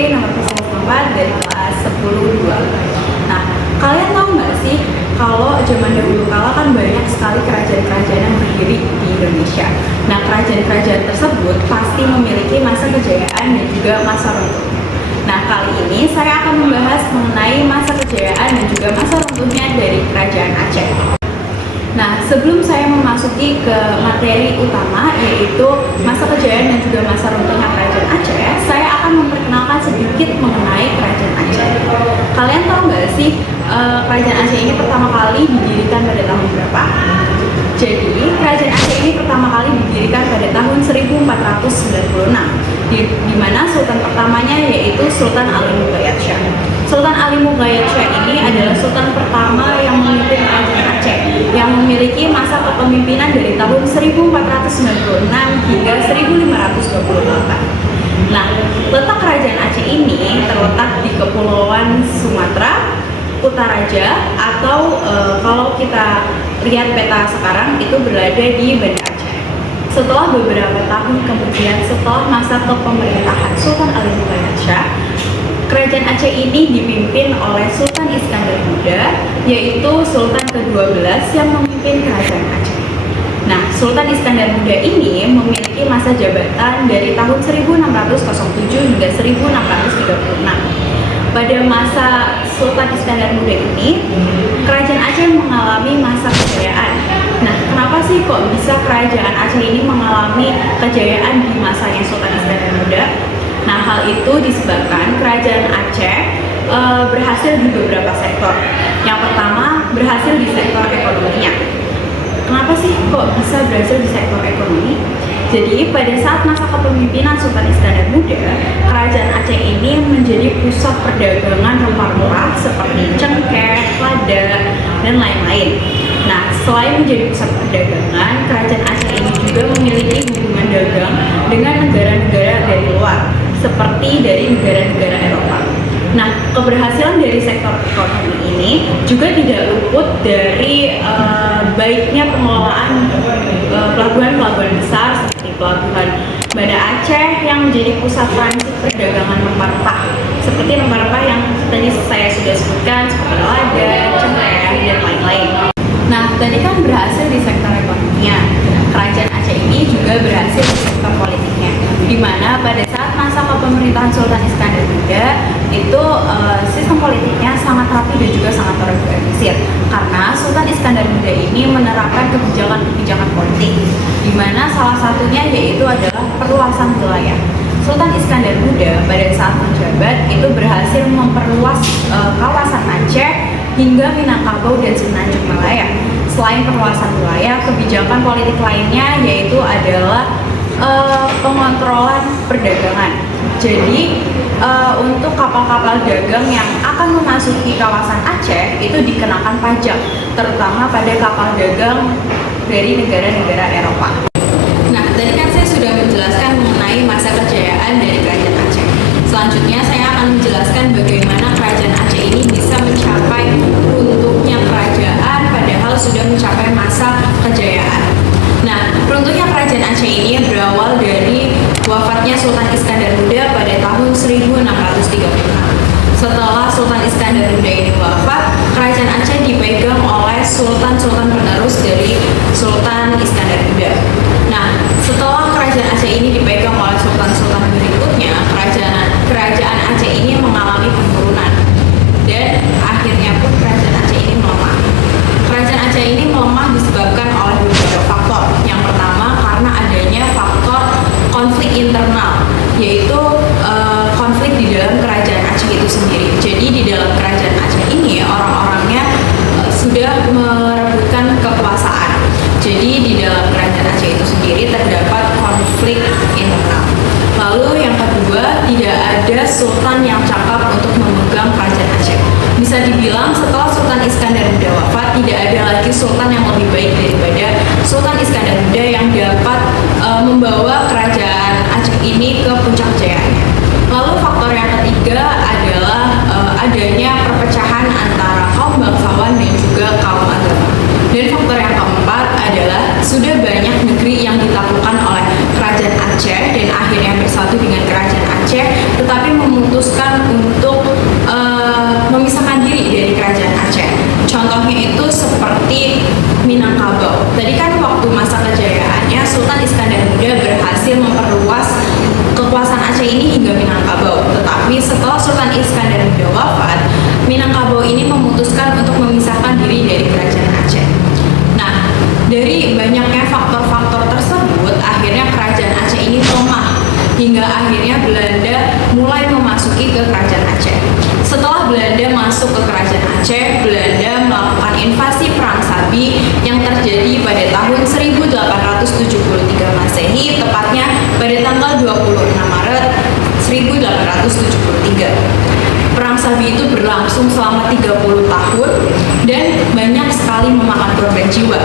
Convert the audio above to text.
Putri, nomor ponsel 4 dari kelas 10-2. Nah, kalian tahu nggak sih kalau zaman dahulu kala kan banyak sekali kerajaan-kerajaan yang berdiri di Indonesia. Nah, kerajaan-kerajaan tersebut pasti memiliki masa kejayaan dan juga masa runtuhnya. Nah, kali ini saya akan membahas mengenai masa kejayaan dan juga masa runtuhnya dari Kerajaan Aceh. Nah, sebelum saya memasuki ke materi utama, yaitu masa kejayaan dan juga masa runtuhnya Kerajaan Aceh, saya akan memperkenalkan sedikit mengenai Kerajaan Aceh. Kalian tahu nggak sih, Kerajaan Aceh ini pertama kali didirikan pada tahun berapa? Jadi, Kerajaan Aceh ini pertama kali didirikan pada tahun 1496, di mana sultan pertamanya yaitu Sultan Ali Mughayat Shah. Sultan Ali Mughayat Shah ini adalah sultan pertama yang memimpin Kerajaan Aceh, yang memiliki masa kepemimpinan dari tahun 1496 hingga 1528. Nah, letak Kerajaan Aceh ini terletak di Kepulauan Sumatera Utaraja, atau kalau kita lihat peta sekarang itu berada di Banda Aceh. Setelah beberapa tahun kemudian, setelah masa kepemerintahan Sultan Ali Mughayat Shah, Kerajaan Aceh ini dipimpin oleh Sultan Iskandar Muda, yaitu Sultan ke-12 yang memimpin Kerajaan Aceh. Nah, Sultan Iskandar Muda ini memiliki masa jabatan dari tahun 1607 hingga 1636. Pada masa Sultan Iskandar Muda ini, Kerajaan Aceh mengalami masa kejayaan. Nah, kenapa sih kok bisa Kerajaan Aceh ini mengalami kejayaan di masanya Sultan Iskandar Muda? Nah, hal itu disebabkan Kerajaan Aceh berhasil di beberapa sektor. Yang pertama, berhasil di sektor ekonominya. Kenapa sih kok bisa berhasil di sektor ekonomi? Jadi, pada saat masa kepemimpinan Sultan Iskandar Muda, Kerajaan Aceh ini menjadi pusat perdagangan rempah-rempah seperti cengkeh, lada, dan lain-lain. Nah, selain menjadi pusat perdagangan, Kerajaan Aceh ini juga memiliki hubungan dagang dengan negara-negara dari luar, seperti dari negara-negara Eropa. Nah, keberhasilan dari sektor ekonomi ini juga tidak luput dari baiknya pengelolaan pelabuhan-pelabuhan besar seperti pelabuhan Banda Aceh yang menjadi pusat transit perdagangan rempah-rempah, seperti rempah-rempah yang tadi saya sudah sebutkan seperti lada, cengkeh, dan lain-lain. Nah, tadi kan berhasil di sektor ekonominya. Kerajaan Aceh ini juga berhasil di sektor politiknya, di mana pada saat masa kepemerintahan Sultan Iskandar Muda itu sistem politiknya sangat rapi dan juga sangat terorganisir, karena Sultan Iskandar Muda ini menerapkan kebijakan-kebijakan politik, di mana salah satunya yaitu adalah perluasan wilayah. Sultan Iskandar Muda pada saat menjabat itu berhasil memperluas kawasan Aceh hingga Minangkabau dan Semenanjung Malaya. Selain perluasan wilayah, kebijakan politik lainnya yaitu adalah pengontrolan perdagangan. Jadi untuk kapal-kapal dagang yang akan memasuki kawasan Aceh itu dikenakan pajak, terutama pada kapal dagang dari negara-negara Eropa. Nah, tadi kan saya sudah menjelaskan mengenai masa kejayaan dari Kerajaan Aceh. Selanjutnya saya akan menjelaskan bagaimana Kerajaan Aceh ini bisa mencapai runtuhnya kerajaan padahal sudah mencapai masa kejayaan. Nah, runtuhnya Kerajaan Aceh ini berawal dari wafatnya Sultan Iskandar Muda pada tahun 1636. Setelah Sultan Iskandar Muda ini wafat, Kerajaan Aceh dipegang oleh sultan-sultan penerus dari Sultan Iskandar Muda. Nah, setelah Kerajaan Aceh ini dipegang oleh sultan-sultan berikutnya, Kerajaan Aceh ini mengalami penurunan dan akhirnya pun Kerajaan Aceh ini melemah. Kerajaan Aceh ini melemah disebabkan oleh beberapa faktor. Yang pertama, karena adanya faktor konflik internal, yaitu konflik di dalam Kerajaan Aceh itu sendiri. Jadi di dalam Kerajaan Aceh ini orang-orangnya sudah merebutkan kekuasaan. Jadi di dalam Kerajaan Aceh itu sendiri terdapat konflik internal. Lalu yang kedua, tidak ada sultan yang cakap untuk memegang Kerajaan Aceh. Bisa dibilang setelah Sultan Iskandar Muda wafat, tidak ada lagi sultan yang lebih baik daripada Sultan Iskandar Muda yang dapat membawa Kerajaan Aceh ini ke puncak kejayaannya. Lalu faktor yang ketiga adalah adanya perpecahan antara kaum bangsawan dan juga kaum agama. Dan faktor yang keempat adalah sudah banyak negeri yang ditaklukkan oleh Kerajaan Aceh dan akhirnya bersatu dengan Kerajaan Aceh, tetapi memutus memutuskan untuk memisahkan diri dari kerajaan Aceh. Contohnya itu seperti Minangkabau. Tadi kan waktu masa kejayaannya Sultan Iskandar Muda berhasil memperluas kekuasaan Aceh ini hingga Minangkabau. Tetapi setelah Sultan Iskandar Muda wafat, Minangkabau ini memutuskan untuk memisahkan diri dari kerajaan Aceh. Nah, dari banyaknya faktor-faktor tersebut, akhirnya kerajaan Aceh ini lemah hingga akhirnya Belanda mulai memasuki ke kerajaan Aceh. Setelah Belanda masuk ke kerajaan Aceh, Belanda melakukan invasi Perang Sabi yang terjadi pada tahun 1873 Masehi, tepatnya pada tanggal 26 Maret 1873. Perang Sabi itu berlangsung selama 30 tahun dan banyak sekali memakan korban jiwa.